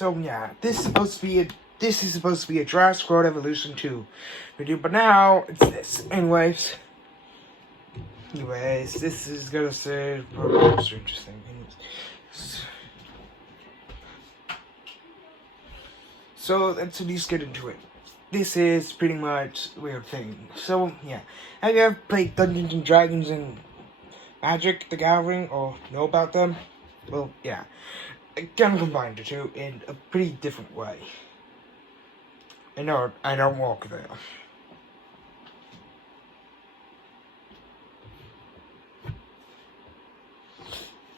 So yeah, this is supposed to be a Jurassic World Evolution 2 video, but now it's this. Anyways, this is gonna say probably Stranger Things. So let's at least get into it. This is pretty much a weird thing. So yeah, have you ever played Dungeons and Dragons and Magic the Gathering or know about them? Well, yeah, I kind of combined the two in a pretty different way. I know I don't walk there.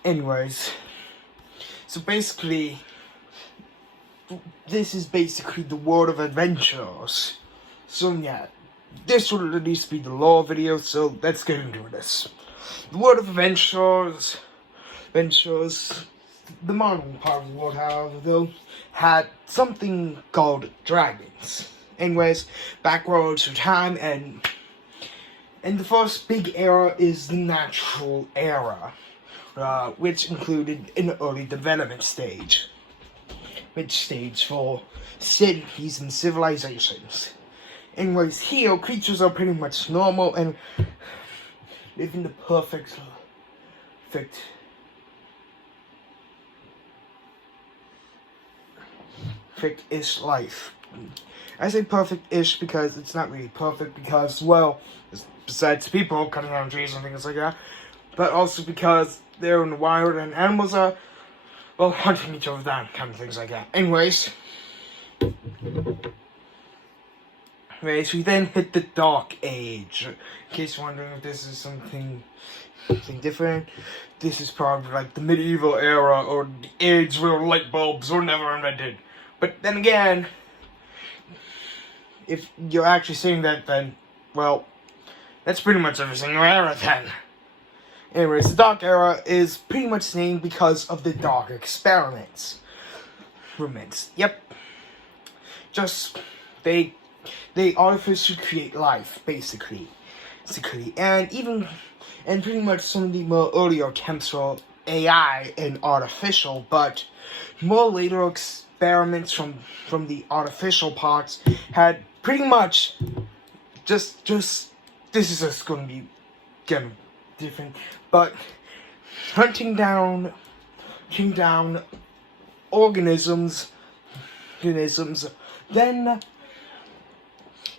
Anyways, so basically, this is basically the world of adventures. So yeah, this will at least be the lore video, so let's get into this. The world of adventures, the modern part of the world, however, though, had something called dragons. Anyways, backwards through time, and the first big era is the natural era, which included an early development stage. For cities and civilizations. Anyways, here, creatures are pretty much normal and living the perfect-ish life. I say perfect-ish because it's not really perfect because, well, besides people cutting down trees and things like that, but also because they're in the wild and animals are, well, hunting each other down, kind of things like that. Anyways, we then hit the Dark Age. In case you're wondering if this is something different, this is probably like the medieval era or the age where light bulbs were never invented. But then again, if you're actually saying that, then, well, that's pretty much every single era then. Anyways, the Dark Era is pretty much named because of the dark experiments. Yep. Just, they artificially create life, basically. And pretty much some of the more earlier attempts were AI and artificial, but more later experiments from the artificial parts had pretty much just this is just going to be getting different, but hunting down organisms, then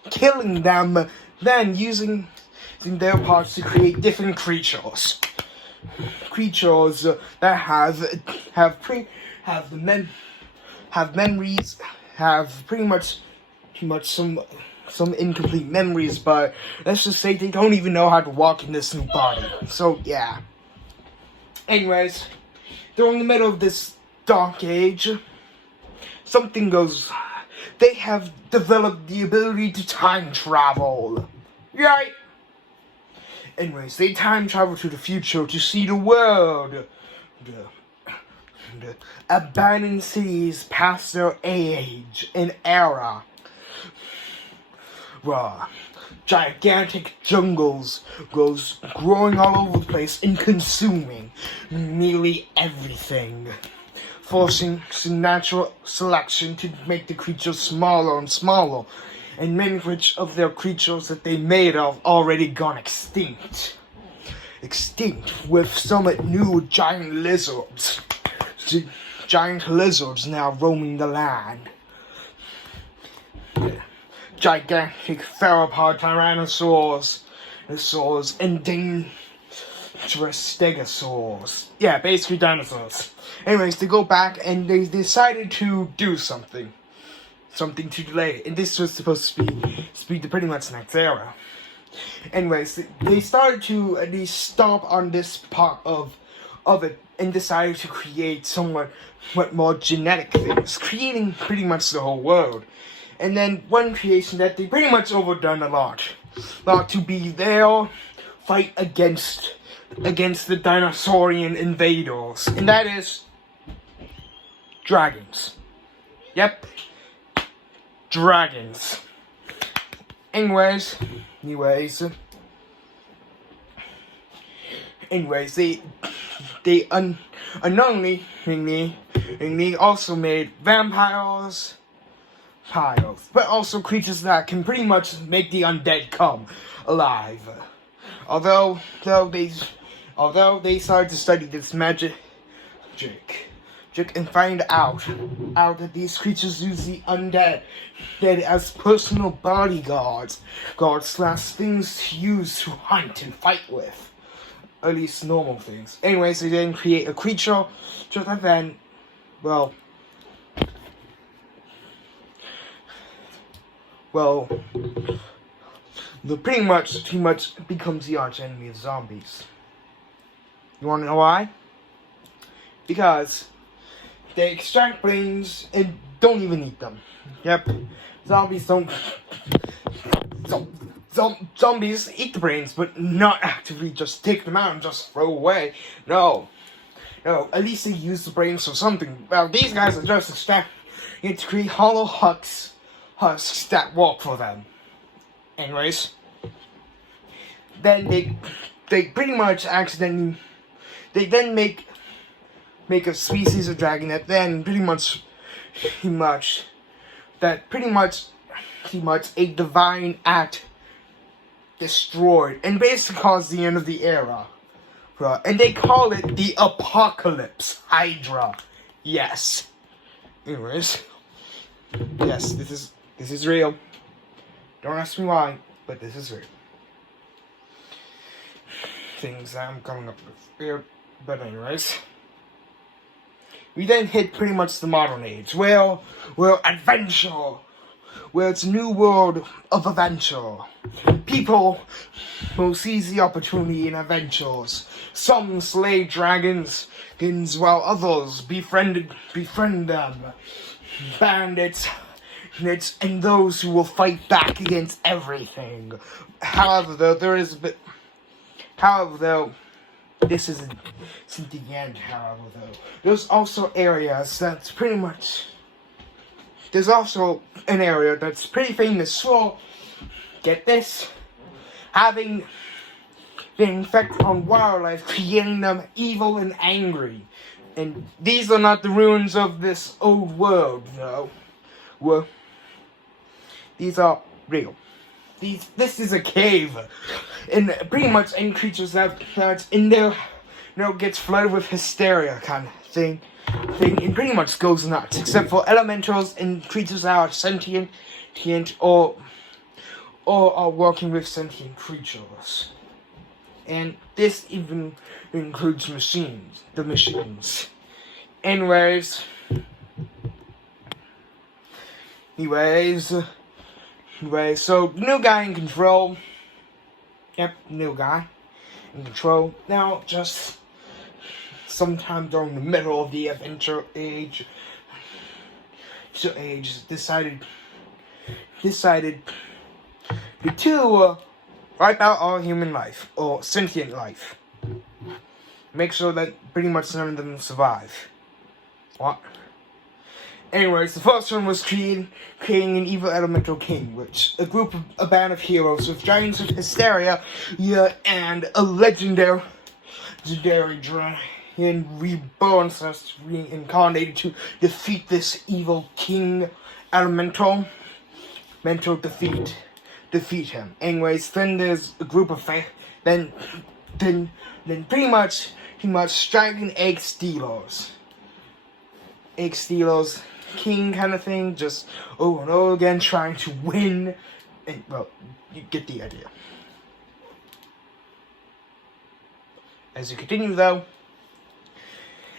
killing them, then using their parts to create different creatures that have memories, have pretty much some incomplete memories, but let's just say they don't even know how to walk in this new body. So yeah. Anyways, during the middle of this Dark Age, something goes. They have developed the ability to time travel. Right? Anyways, they time travel to the future to see the world. The abandoned cities past their age and era. Gigantic jungles growing all over the place and consuming nearly everything, forcing natural selection to make the creatures smaller and smaller, and many of their creatures that they made of already gone extinct, with some new giant lizards now roaming the land. Gigantic theropod tyrannosaurs, and dangerous stegosaurs. Yeah, basically dinosaurs. Anyways, they go back and they decided to do something to delay it. And this was supposed to be the pretty much next era. Anyways, they started to at least stomp on this part of it and decided to create somewhat more genetic things, creating pretty much the whole world. And then one creation that they pretty much overdone a lot to be their fight against the dinosaurian invaders, and that is dragons. Yep, dragons. Anyways, they unknowingly And he also made vampires, but also creatures that can pretty much make the undead come alive. Although they started to study this magic and find out that these creatures use the undead as personal bodyguards, things to use to hunt and fight with. At least normal things. Anyways, they then create a creature that then, pretty much becomes the arch enemy of zombies. You wanna know why? Because they extract brains and don't even eat them. Yep. Zombies don't. Zombies eat the brains, but not actively just take them out and just throw away. No, at least they use the brains for something. Well, these guys are just extracting to create hollow husks that walk for them. Anyways, then they pretty much accidentally, they then make a species of dragon that then pretty much a divine act destroyed and basically caused the end of the era. And they call it the Apocalypse Hydra. Yes. Anyways, yes, this is real. Don't ask me why, but this is real. Things I'm coming up with here, but anyways. We then hit pretty much the modern age, where adventure, where it's a new world of adventure. People will seize the opportunity in adventures. Some slay dragons, while others befriend them. Bandits, and those who will fight back against everything. However, this isn't the end, however, though. There's also an area that's pretty famous for, get this, having the effect on wildlife, creating them evil and angry. And these are not the ruins of this old world, no. These are real. This is a cave, and pretty much any creatures that's in there, gets flooded with hysteria kind of thing, and pretty much goes nuts. Except for elementals and creatures that are sentient, or are working with sentient creatures, and this even includes the machines. Anyways, so new guy in control. Yep, new guy in control. Now, just sometime during the middle of the adventure age, decided to wipe out all human life, or sentient life. Make sure that pretty much none of them survive. What? Anyways, the first one was creating an evil elemental king, which a band of heroes with giants of hysteria, and a legendary dragon reborn, reincarnated to defeat this evil king elemental. Defeat him. Anyways, then there's a group of then pretty much dragon egg stealers, king kind of thing, just over and over again trying to win, and you get the idea. As you continue though,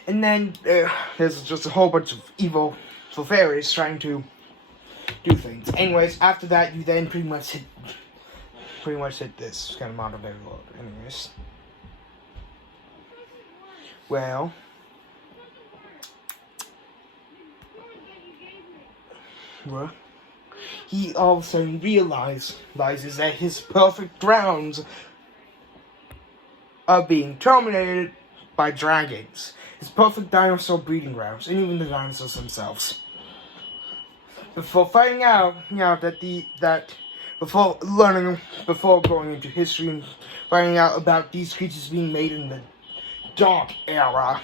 and then there's just a whole bunch of evil fairies trying to do things. Anyways, after that you then pretty much hit this kind of modern day world. Anyways, well, he all of a sudden realizes that his perfect grounds are being terminated by dragons. His perfect dinosaur breeding grounds, and even the dinosaurs themselves. Before finding out, before going into history and finding out about these creatures being made in the Dark Era,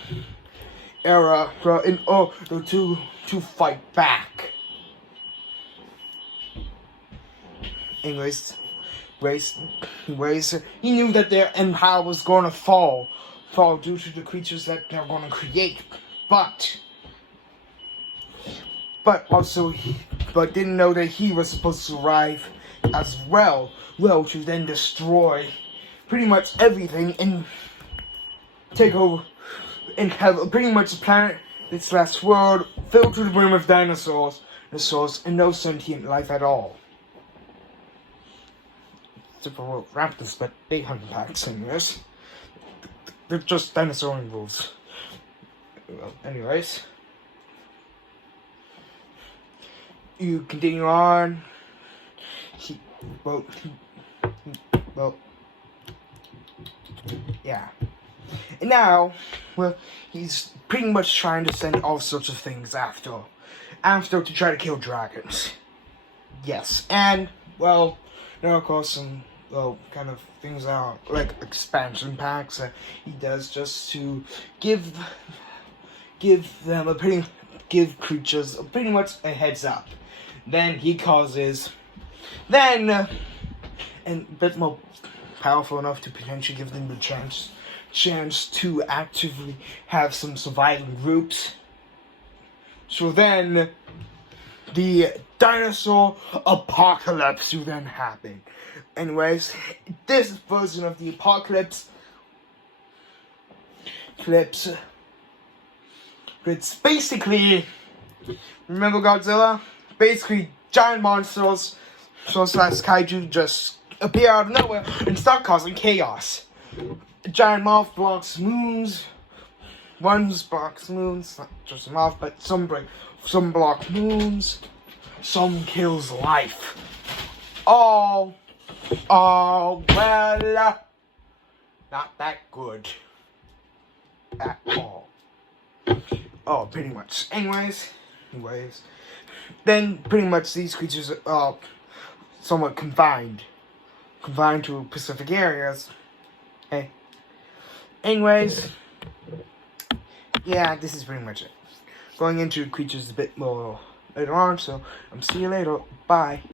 era in order to fight back. Anyways, he knew that their empire was going to fall due to the creatures that they're going to create, but didn't know that he was supposed to arrive as well, to then destroy pretty much everything and take over and have pretty much the planet, this last world, filled to the brim with dinosaurs, and no sentient life at all. Except for raptors, but they hunt packs anyways. They're just dinosaur wolves. Well, anyways. You continue on. Yeah. And now, well, he's pretty much trying to send all sorts of things after to try to kill dragons. Yes, and, well, there are, of course, some, kind of things that are, like, expansion packs that he does just to give creatures pretty much a heads up. Then he causes, and a bit more powerful enough to potentially give them the chance to actively have some surviving groups. So then, the dinosaur apocalypse will then happen. Anyways, this version of the apocalypse, it's basically, remember Godzilla? Basically, giant monsters, slash kaiju, just appear out of nowhere and start causing chaos. A giant moth blocks moons. One blocks moons, not just a moth, but some block moons. Some kills life. All well, not that good at all. Oh, pretty much. Anyways, then pretty much these creatures are somewhat confined to Pacific areas. Hey. Anyways, yeah, this is pretty much it. Going into creatures a bit more later on, so see you later. Bye.